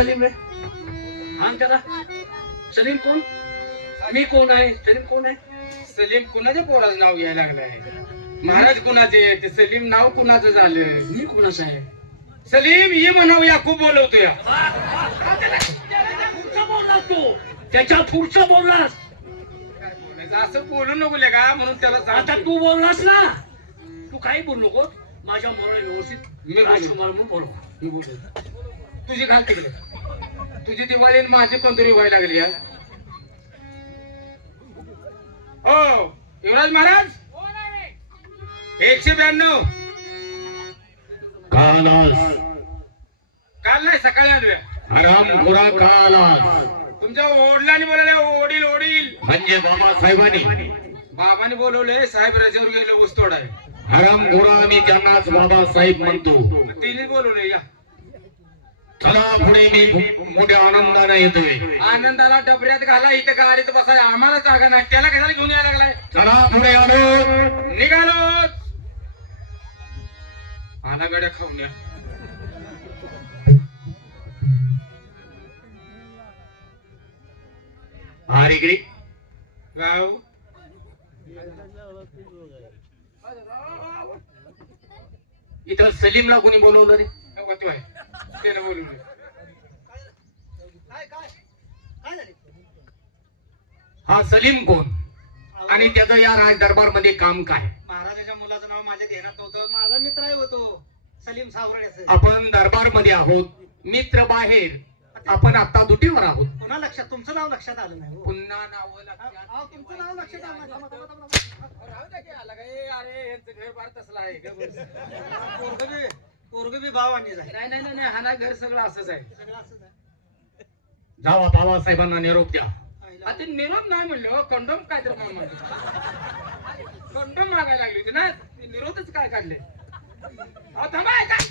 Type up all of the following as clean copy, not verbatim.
सलीम रे हां त्याला सलीम कोण मी कोण आहे सलीम कोण आहे सलीम कुणाच्या पोराचं नाव घ्यायला लागलाय महाराज कुणाचे ते सलीम नाव कुणाचं झालं मी कोणाचा आहे सलीम ये म्हणावं याकूब बोलवतोय पुढचा बोललास तू त्याच्या पुढचा बोललास असं बोलू नको का म्हणून त्याला आता तू बोललास ना तू काही बोलू नको माझ्या मुलाला व्यवस्थित मी राजकुमार म्हणून बोलव मी बोलतो तुझी घाल तिकडे तुझी दिवाळी आणि माझी कंदुरी व्हायला लागली यार ओ युवराज महाराज 192 कालास काल नाही सकाळी आलोय हराम खुरा कालास तुमच्या ओढल्याने बोलायला ओढील ओढील म्हणजे बाबासाहेबांनी बाबाने बोलवले साहेब रजेवर गेलो ऊस तोडाय हराम खुरा मी त्यांनाच बाबासाहेब म्हणतो तिने बोलवले या चला पुढे मी मोठ्या आनंदाने येतोय आनंदाला डबऱ्यात घाला इथं गाडीत बसायला आम्हाला जागा नाही त्याला कशाला घेऊन यायला लागलाय चला पुढे आलो निघालो आला गाड्या खाऊन या हारिगिरी गाव इथं सलीमला कोणी बोलवलं रे नको तू आहे त्यानं बोलवले हा सलीम कोण आणि त्याचं या राज दरबार मध्ये काम काय महाराजाच्या मुलाचं नाव माझ्या ध्यानात नव्हतं माझा मित्र होतो सलीम सावरड्याचं आपण दरबार मध्ये आहोत मित्र बाहेर आपण आता दुटीवर आहोत पुन्हा लक्षात तुमचं नाव लक्षात आलं नाही हो. पुन्हा नाव अहो, तुमचं नाव लक्षात आलं नाही. थांबा, थांबा, थांबा, थांबा. अरे यांचं घर फार तसलं आहे पोरगं बी भावानी जाईल नाही नाही नाही हा ना घर सगळं असंच आहे सगळं असंच आहे. जावा बाबासाहेबांना निरोप द्या आता निरोप नाही म्हणलं कंडोम काय तर म्हणलं कंडोम मागायला लागली होती ना निरोपच काय काढले थांबा काय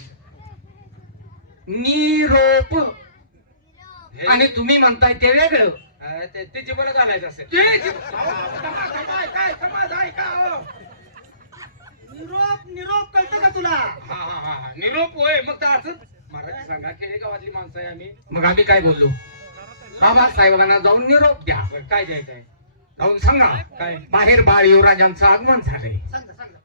निरोप आणि तुम्ही म्हणताय ते वेगळं ते जिबला घालायचं असेल निरोप निरोप कळतं का तुला हा हा हा निरोप होय मग तर असंच महाराज सांगा खेडेगावातली माणसं आहे आम्ही मग आम्ही काय बोललो बाबासाहेबांना जाऊन निरोप द्या बरं, काय द्यायचं आहे जाऊन सांगा काय बाहेर बाळ युवराजांचं आगमन झालंय सांगा सांगा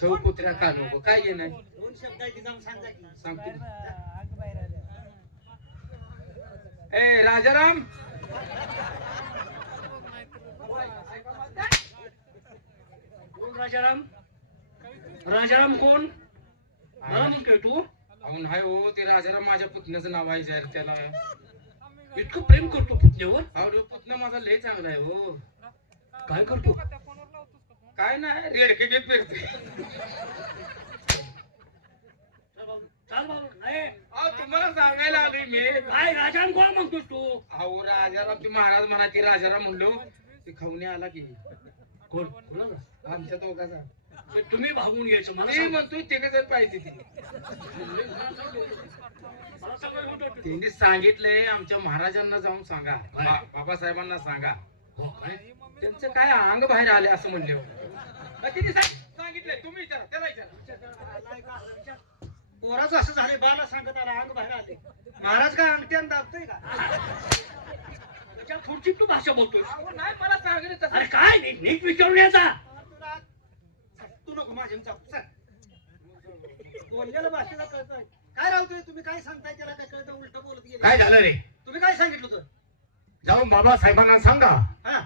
छव कुत्र्या का नको काय घे नाही दोन शब्द आहे ती जाऊन सांगा की सांगते ए राजाराम कोण राजाराम राजाराम कोण मला म्हणतोय तू अहो नाही हो ते राजाराम माझ्या पुतण्याचं नाव आहे जर त्याला इतकं प्रेम करतो पुतण्यावर अहो पुतणा माझा लय चांगला आहे हो काय करतो काय नाही रेडके घेत फिरते चाल बाबा नाही अहो तुम्हाला सांगायला आलोय मी काय राजाराम कोण म्हणतोस तू अहो राजाराम ते महाराज म्हणा ती राजाराम म्हणलो ते खाऊने आला की कोण कोणाला आमच्या दोघाचा ते तुम्ही भागून घ्यायचं मला ते सांग. म्हणतोय ते कसं पाहिजे ती मला सगळं होतं ते. त्यांनी सांगितलंय आमच्या महाराजांना जाऊन सांगा बाबासाहेबांना सांगा हो, काय? त्यांचं काय अंग बाहेर आले असं म्हणले तिने सांगितलंय तुम्ही विचारा त्याला विचारा पोराचं असं झालंय बाला सांगत आला अंग बाहेर आले महाराज काय अंगठ्यान दाबतोय का त्याच्या पुढची तू भाषा बोलतोय अहो, नाही मला सांगितलं तसं. अरे काय नीट नीट विचारून याचा तू नको माझ्या बोललेलं भाषेला कळतंय काय राहतोय तुम्ही काय सांगताय त्याला काय कळतं उलट बोलत गेले काय झालं रे तुम्ही काय सांगितलं होतं जाऊन बाबासाहेबांना सांगा हा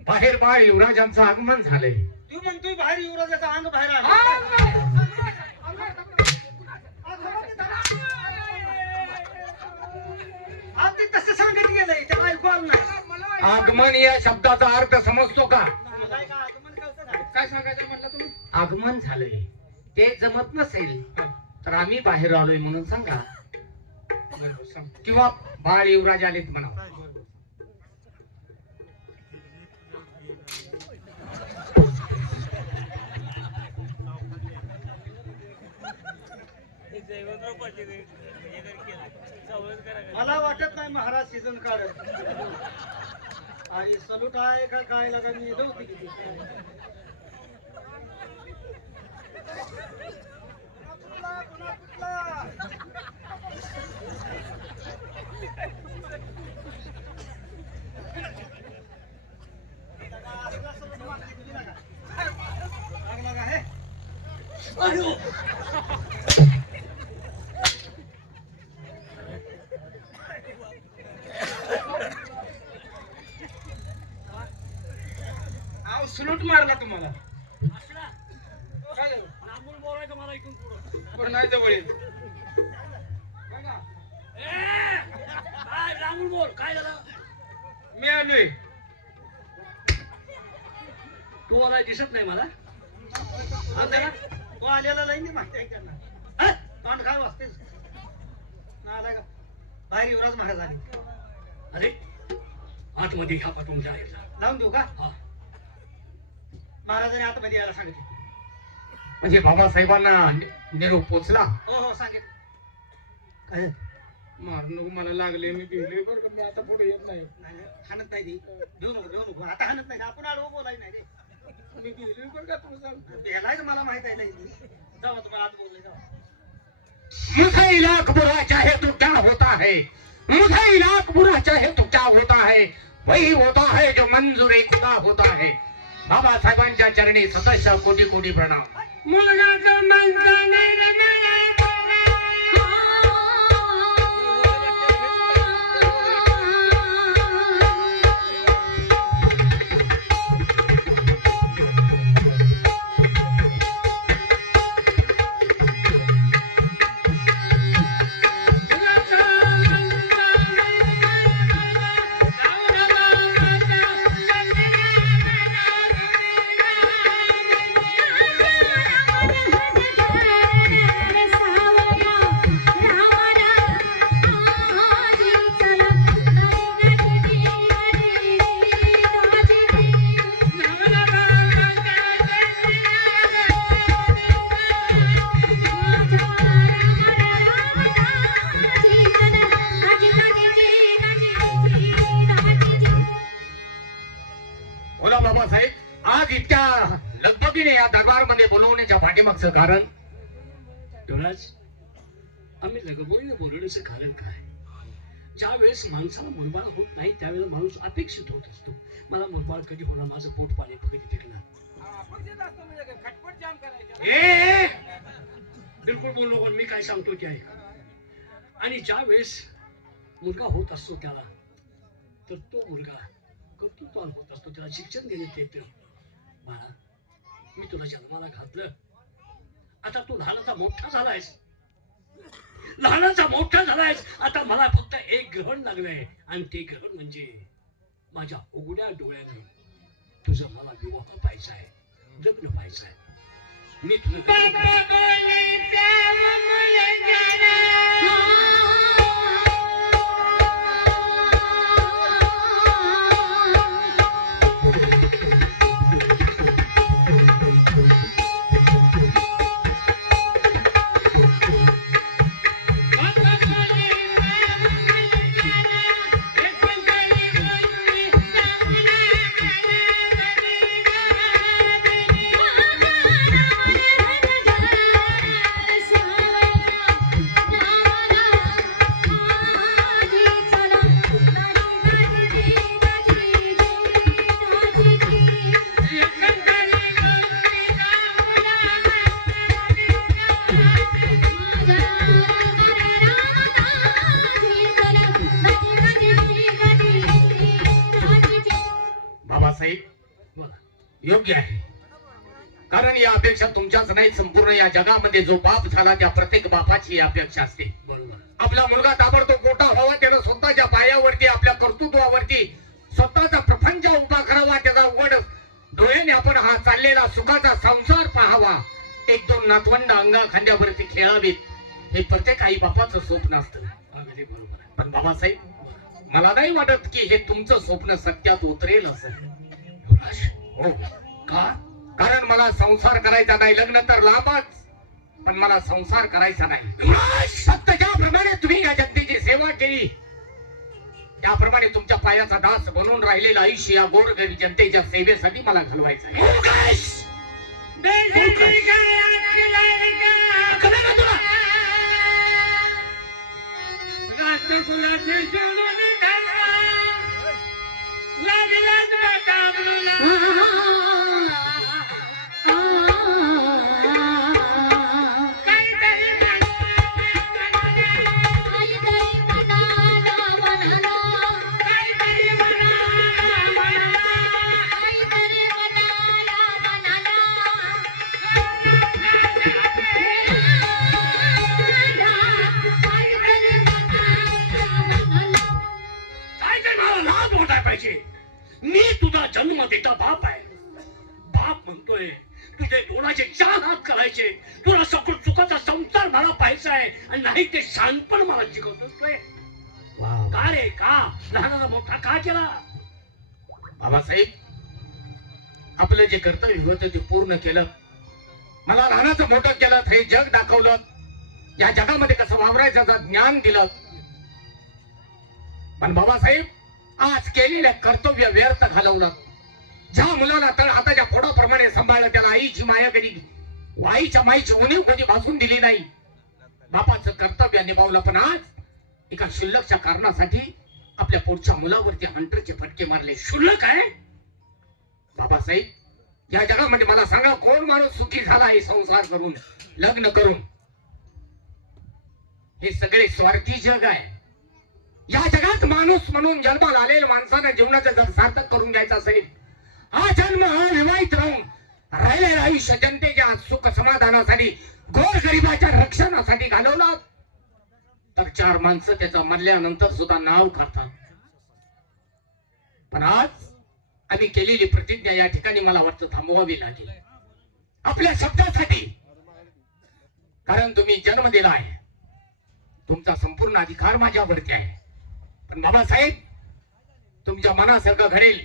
बाहेर बाळ युवराजांचं आगमन झालंय तू म्हणतोय बाहेर युवराजाचा अंग बाहेर आला हा ते तसं सांगत गेलंय त्याला ऐकू आलं नाही आगमन या शब्दाचा अर्थ समजतो का काय का आगमन कळतं का काय सांगायचं म्हटलं तुम्ही आगमन झालंय ते जमत नसेल तर आम्ही बाहेर आलोय म्हणून सांगा बरोबर सांग किंवा बाळ युवराज आलेत म्हणा मला वाटत नाही महाराज सीझन काढत आणि सलूट आहे का काय लागा मी नव्हती किती लागला का हे? अयो अहो सलूट मारला तुम्हाला काय झालं? रामूल बोलायचं मला इथून पुढं. बरं नाही जवळ येत. बघा, काय रामूल बोल, काय झालं? मी आलोय. तू मला दिसत नाही मला. हा, त्याला? तो आलेला नाही मी माहिती आहे त्यांना. हा? तोंड काय वाजतेस ना आला का बाहेर युवराज महाराज आले. अरे आतमध्ये ह्या पाठवून जायचा. लावून देऊ का? हा. महाराजांनी आतमध्ये यायला सांगितलं. म्हणजे बाबासाहेबांना निरोप पोचला. हो हो सांगितलं. काय मारू नको, मला लागले, मी भिले बरं का, मी आता पुढे येत नाही. नाही नाही, हाणत नाही ती. देऊ नको आता हाणत नाही. आपण आडवं बोलाय नाही रे. मी भिले बरं का, तुला सांगतो. भेलायच मला माहित आहे लई ती. जावा तुम्हाला आज बोलले जावा. मुझे इलाक बुरा चाहे तो क्या होता है, मुझे इलाक बुरा चाहे तो क्या होता है, वही होता है जो मंजूर खुदा होता है. बाबासाहेबांच्या चरणी सतत कोटी कोटी प्रणाम. मुलगा बोला बाबासाहेब, आज इतक्या लगबगीने या दरबारमध्ये बोलवण्याच्या पाठीमागचं कारण? युवराज, आम्ही लगबोरीने बोलवण्याचं कारण काय? ज्या वेळेस माणसाला मुलबाळ होत नाही त्यावेळेला माणूस अपेक्षित होत असतो. मला मुलबाळ कधी होणार, माझं पोट पाणी कधी फिरणार. आपण जे जास्त म्हणजे काय, खटपट जाम करायचं. ए बिलकुल बोलू नको, मी काय सांगतो ते आहे. आणि ज्या वेळेस मुलगा होत असतो त्याला, तर तो मुलगा कर्तृत्वान होत असतो, त्याला शिक्षण देण्यात येतं. बाळा, मी तुला जन्माला घातलं, आता तू लहानाचा मोठा झालायस, लहानाचा मोठा झालायस. आता मला फक्त एक ग्रहण लागलंय, आणि ते ग्रहण म्हणजे माझ्या उघड्या डोळ्याने तुझं मला विवाह पाहायचा आहे, लग्न पाहायचं आहे. मी तुझं बाबासाहेब, बोला. योग्य आहे. कारण या अपेक्षा तुमच्याच नाही, संपूर्ण या जगामध्ये जो बाप झाला त्या प्रत्येक बापाची ही अपेक्षा असते. बरोबर. आपला मुलगा ताबडतोब मोठा व्हावा, त्यानं स्वतःच्या पायावरती, आपल्या कर्तृत्वावरती स्वतःचा प्रपंच उभा करावा, त्याचा उघड डोळ्याने आपण हा चाललेला सुखाचा संसार पाहावा, एक दोन नातवंड अंगा खांद्यावरती खेळावीत, हे प्रत्येक आई बापाचं स्वप्न असतं. अगदी बरोबर आहे. पण बाबासाहेब, मला नाही वाटत की हे तुमचं स्वप्न सत्यात उतरेल असं. युवराज, हो, का? कारण मला संसार करायचा नाही, लग्न तर लांबच, पण मला संसार करायचा नाही. युवराज, फक्त ज्याप्रमाणे तुम्ही या जनतेची सेवा केली, त्याप्रमाणे तुमच्या पायाचा दास बनून राहिलेलं आयुष्य या गोरगरीब जनतेच्या सेवेसाठी मला घालवायचं आहे. युवराज! अकरा का तुला? तर कुणाचे सोडून धरला लागलाच बाटाबरूला काहीतरी काहीतरी काय काय मला लाज वाटाय पाहिजे. मी तुझा जन्म देता बाप आहे. बाप म्हणतोय तुझे दोनाचे 4 हात करायचे, तुला सकळ सुखाचा संसार मला पाहायचा आहे आणि नाही ते शानपण मला शिकवतोय. का रे का लहानाला मोठा का केला? बाबासाहेब, आपलं जे कर्तव्य होतं ते पूर्ण केलं. मला लहानाचं मोठं केलं, हे जग दाखवलं, या जगामध्ये कसं वावरायचं याचं ज्ञान दिलं. पण बाबासाहेब, आज केलेल्या कर्तव्य व्यर्थ घालवलं. ज्या मुलाला तळ हाताच्या फोडाप्रमाणे सांभाळलं, त्याला आईची माया कधी, आईच्या माईची उणीव कधी भासून दिली नाही. बापाचं कर्तव्य निभावलं, पण आज एका शिल्लकच्या कारणासाठी आपल्या पोटच्या मुलावरती हंटरचे फटके मारले. शुल्लक आहे? बाबासाहेब, या जगामध्ये मला सांगा, कोण माणूस सुखी झाला आहे संसार करून, लग्न करून? हे सगळे स्वार्थी जग आहे. या जगात माणूस म्हणून जन्माला आलेल्या माणसानं जीवनाचं जर सार्थक करून घ्यायचं असेल, हा जन्म विवाहित राहून राहिलेलं आयुष्य जनतेच्या सुख समाधानासाठी, गोरगरिबाच्या रक्षणासाठी घालवलं, तर 4 माणसं त्याचं मरल्यानंतर सुद्धा नाव काढतात. पण आज आम्ही केलेली प्रतिज्ञा या ठिकाणी मला वाटतं थांबवावी लागेल, आपल्या शब्दासाठी. कारण तुम्ही जन्म दिला आहे, तुमचा संपूर्ण अधिकार माझ्यावरती आहे. पण बाबासाहेब, तुमच्या मनासारखं घडेल.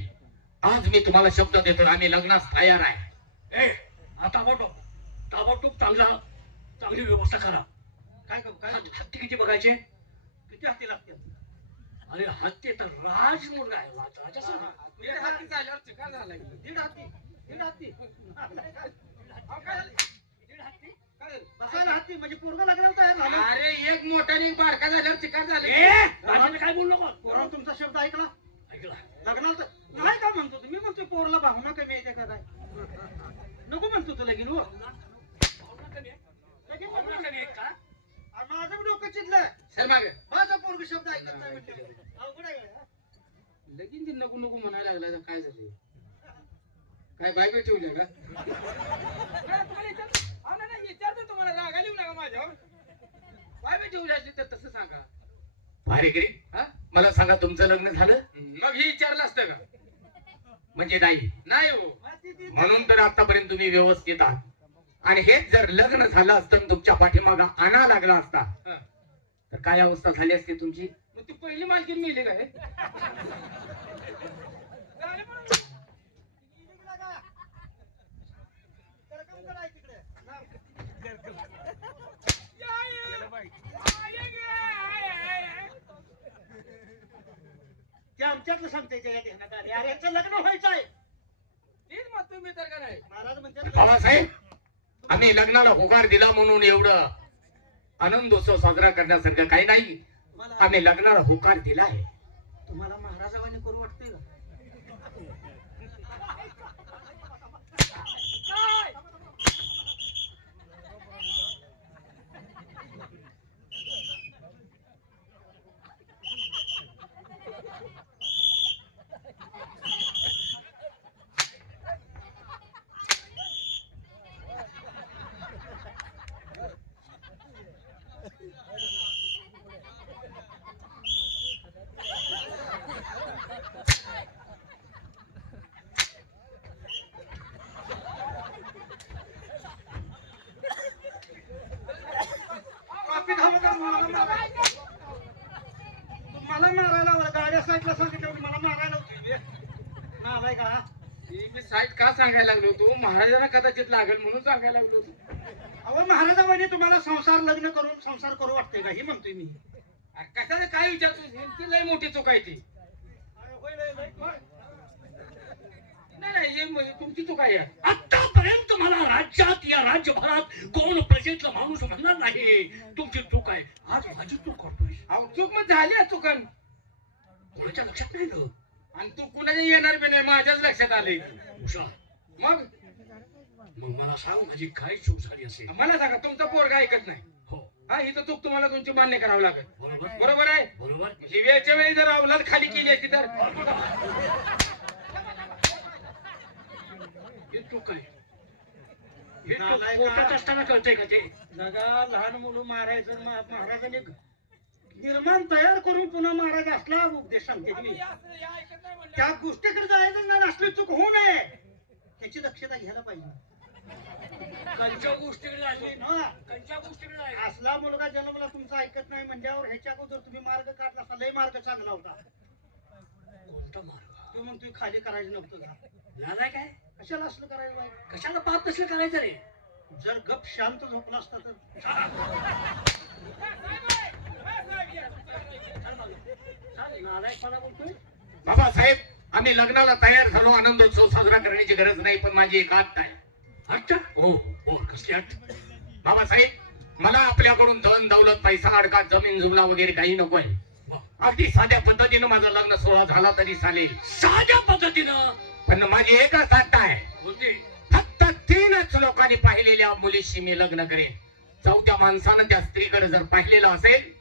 आज मी तुम्हाला शब्द देतो, आम्ही लग्नास तयार आहे. आता ताबडतोब चांगली व्यवस्था करा. काय करू काय करू? हत्ती किती बघायचे? किती हत्ती लागतील? अरे हत्ती तर राज मुलगा आहे, राजासारखा. दीड हाती झाल्यावर चिकार झाला की. दीड हत्ती? दीड हत्ती? अहो, काय झालं? दीड हत्ती? काय झालं? बसायला हत्ती म्हणजे पोरगं लग्नाला तयार झालं. अरे एक मोठा आणि एक बारका झाल्यावर चिकार झाले. राजाने काय बोलू नको. पोरानं तुमचा शब्द ऐकला? ऐकला. लग्नाला तर नाही का म्हणतो तुम्ही? म्हणतो पोरला भावना कमी येते का काय? नको म्हणतो तू लगीन हो. लगीन नको. का? आणि माझं बी डोकं चिडलं. सर मागे माझा पोरग शब्द ऐकत नाही म्हटलं. अवघड आहे का? लगीन ती नको नको म्हणायला लागला तर काय झाले? काय बायको ठेवल्या का? विचारतो तुम्हाला, रागा लिहू नका माझ्यावर. बायको ठेवली असली तर तसं सांगा. भारेकरी, हा? मला सांगा, तुमचं लग्न झालं? मग हे विचारलं असतं का? म्हणजे नाही. नाही हो. म्हणून तर आतापर्यंत तुम्ही व्यवस्थित आहात. आणि हेच जर लग्न झालं असतं आणि तुमच्या पाठीमागा आणा लागला असता, हा. तर काय अवस्था झाली असती तुमची? मग ती पहिली मालकीन मिळली काय? ते आमच्यातलं सांगते या ध्यानात आले. अरे याचं लग्न व्हायचं आहे. तीच मग तुम्ही तर का नाही? महाराज म्हणतात बाबासाहेब, आम्ही लग्नाला होकार दिला म्हणून एवढं आनंदोत्सव साजरा करण्यासारखं काही नाही. आम्ही लग्नाला होकार दिला आहे. तुम्हाला महाराजावाने करू वाटतंय का? कॉफी घालू का? मला मारायला गाड्या साईडला सांगितलं, मला मारायला होती. नालाय का? मी साईड का सांगायला लागलो होतो? महाराजांना कदाचित लागेल म्हणून सांगायला लागलो होतो. अहो महाराजावाने तुम्हाला संसार लग्न करून संसार करू वाटतंय का? हे म्हणतोय मी. अरे कशाला काय विचारतो? ती लय मोठी चूक आहे ती. होय, लय, लय, होय. नाही नाही, हे तुमची चूक आहे. आत्तापर्यंत जोपर्यंत मला राज्यात या राज्यभरात कोण प्रजेतला माणूस म्हणणार नाही तुमची चूक आहे. आज माझी चूक करतोय. अहो चूक मग झाली आहे चुकन. कोणाच्या लक्षात नाही ना. आणि तू कुणाच्या येणार बी नाही, माझ्याच लक्षात आले. उषा, मग मग मला सांग माझी काय चूक झाली असेल. मला सांगा, तुमचा पोरगा ऐकत नाही. हो, हा, ही तर चूक तुम्हाला तुमची मान्य करावं लागेल. बरोबर बरोबर आहे. बरोबर. ही वेळच्या वेळी जर अवलाद खाली केली असती तर हे चूक आहे. हे चूक नालायक. पोटात असताना कळतंय का ते. जगा लहान मुलं मारायचं महाराजांनी निर्माण तयार करून पुन्हा मारायचा असला उपदेश सांगते मी. त्या गोष्टीकडे जायचं नाही, असली चूक होऊ नये त्याची दक्षता घ्यायला पाहिजे. कंच्या गोष्टीकडे जायचं. हा. कंच्या गोष्टीकडे जायचं. असला मुलगा जन्मला तुमचा ऐकत नाही म्हणल्यावर ह्याच्या अगोदर तुम्ही मार्ग काढला असा लय मार्ग चांगला होता. कोणता मार्ग. तो मग तुम्ही खाली करायचं नव्हतं का? नालाय काय. कशाला असलं करायला पाहिजे? कशाला पाप तसलं करायचं रे. जर गप शांत झोपला असता तर नालायकपणा बोलतोय. बाबासाहेब, आम्ही लग्नाला तयार झालो. आनंदोत्सव साजरा करण्याची गरज नाही, पण माझी एक आठ आहे. अच्छा. हो हो, कसली आठ. बाबासाहेब, मला आपल्याकडून धन दौलत पैसा अडका जमीन जुमला वगैरे काही नको आहे. अगदी साध्या पद्धतीनं माझं लग्न सोहळा झाला तरी चालेल. साध्या पद्धतीनं. पण माझी एकच आठ आहे. बोलते. फक्त 3च लोकांनी पाहिलेल्या मुलीशी मी लग्न करेन. चौथ्या माणसानं त्या स्त्रीकडे जर पाहिलेलं असेल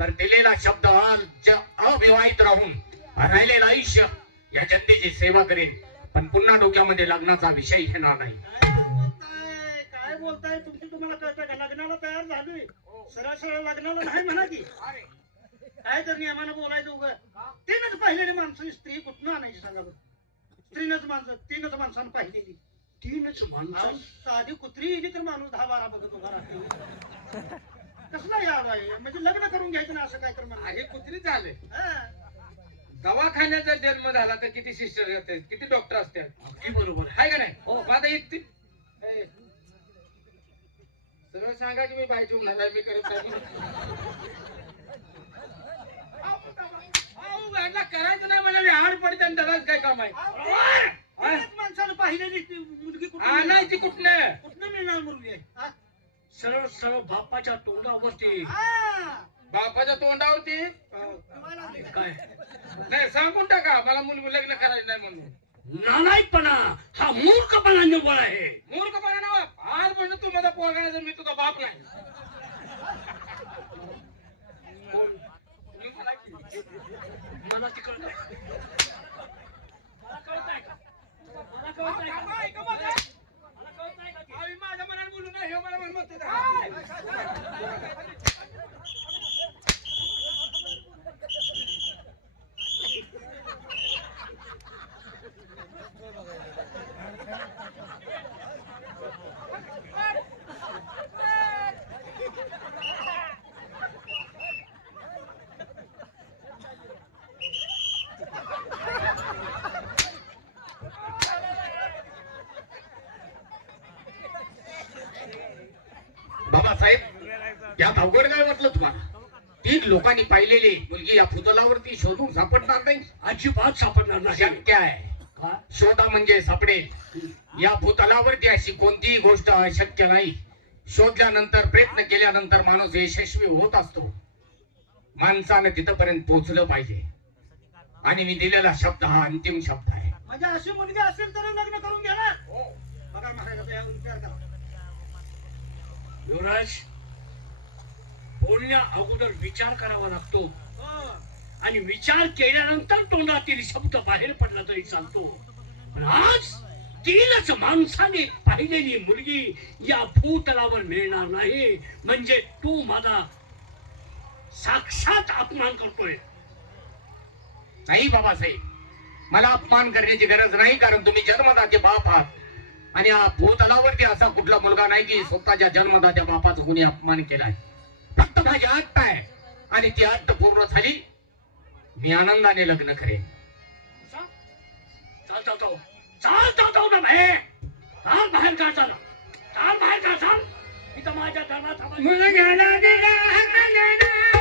तर दिलेला शब्द अविवाहित राहून राहिलेलं आयुष्य या जनतेची सेवा करेन. पण पुन्हा डोक्यामध्ये लग्नाचा विषय येणार नाही. काय बोलताय तुमची? तुम्हाला कळतं का? लग्नाला तयार झाली, सरळ सरळ लग्नाला नाही म्हणा की. काय तर नियमानं बोलायचं उगं. 3च पाहिलेली माणसं स्त्री कुठनं आणायची सांगा बरं. 3च माणसानं पाहिलेली. 3च अहो, माणसं. साधी कुत्री येली तर माणूस 10-12 बघत उभा राहतो. कसला याड आहे? म्हणजे लग्न करून घ्यायचं ना असं काय तर म्हणा. हे कुत्री झाले. हा. दवाखान्यात जर जन्म झाला तर किती सिस्टर असतात, किती डॉक्टर असतात, अगदी बरोबर आहे. आहे का नाही? हो. मग आता इतकी ए, सरळ सांगा की मी बायची होणार मी करत नाही. अहो, गाडला करायचं नाही म्हणजे हाड पडते आणि त्यालाच काय काम आहे. अहो, 3च माणसानं पाहिलेली ती मुलगी कुठं आणायची कुठनं? कुठनं मिळणार मुलगी आहे? हा? सरळ सरळ बापाच्या तोंडावरती. हा. बापाच्या तोंडावरती ठेवायला लागली. काय नाही सांगून टाका मला मुलगी लग्न करायचं नाही म्हणून. नालायकपणा हा मूर्खपणा निव्वळ आहे. मूर्खपणा ना बाप. आज म्हणजे तू माझा पोरगा नाही तर मी तुझा बाप नाही. तुम्ही मला की- मला तिकडं नाही. मला कळतंय का? मला कळतंय का? थांबा, ऐका माझं. मला कळतंय का ते? आम्ही माझ्या मनात बोलू ना, हे मला म्हणत होते. बाबासाहेब, यात अवघड काय वाटलं तुम्हाला? 3 लोकांनी पाहिलेली मुलगी या भूतलावरती शोधून सापडणार नाही. अजिबात सापडणार नाही. शक्य आहे. का? शोधा म्हणजे सापडेल. या भूतलावरती अशी कोणतीही गोष्ट अशक्य नाही. शोधल्यानंतर प्रयत्न केल्यानंतर माणूस यशस्वी होत असतो. माणसानं तिथपर्यंत पोहोचलं पाहिजे. आणि मी दिलेला शब्द हा अंतिम शब्द आहे. म्हणजे अशी मुलगी असेल तर लग्न करून घ्या ना. बघा महाराजाचा यावर विचार करा. युवराज, बोलण्या अगोदर विचार करावा लागतो हो. आणि विचार केल्यानंतर तोंडातील शब्द बाहेर पडला तरी चालतो. पण आज 3च माणसाने पाहिलेली मुलगी या भूतलावर मिळणार नाही म्हणजे तू माझा साक्षात अपमान करतोय. नाही बाबासाहेब, मला अपमान करण्याची गरज नाही, कारण तुम्ही जन्मदाते बाप आहात. आणि या भूतलावरती असा कुठला मुलगा नाही की स्वतःच्या जन्मदात्या बापाचा कोणी अपमान केलाय. फक्त माझी अट आहे आणि ती अट पूर्ण झाली मी आनंदाने लग्न करेन. चाल चाल चाल चाल चाल चाल ना बाहेर. चाल बाहेर का चाल. चाल बाहेर का चाल. इथं माझ्या धर्मात मुलग्याला दिला हाताला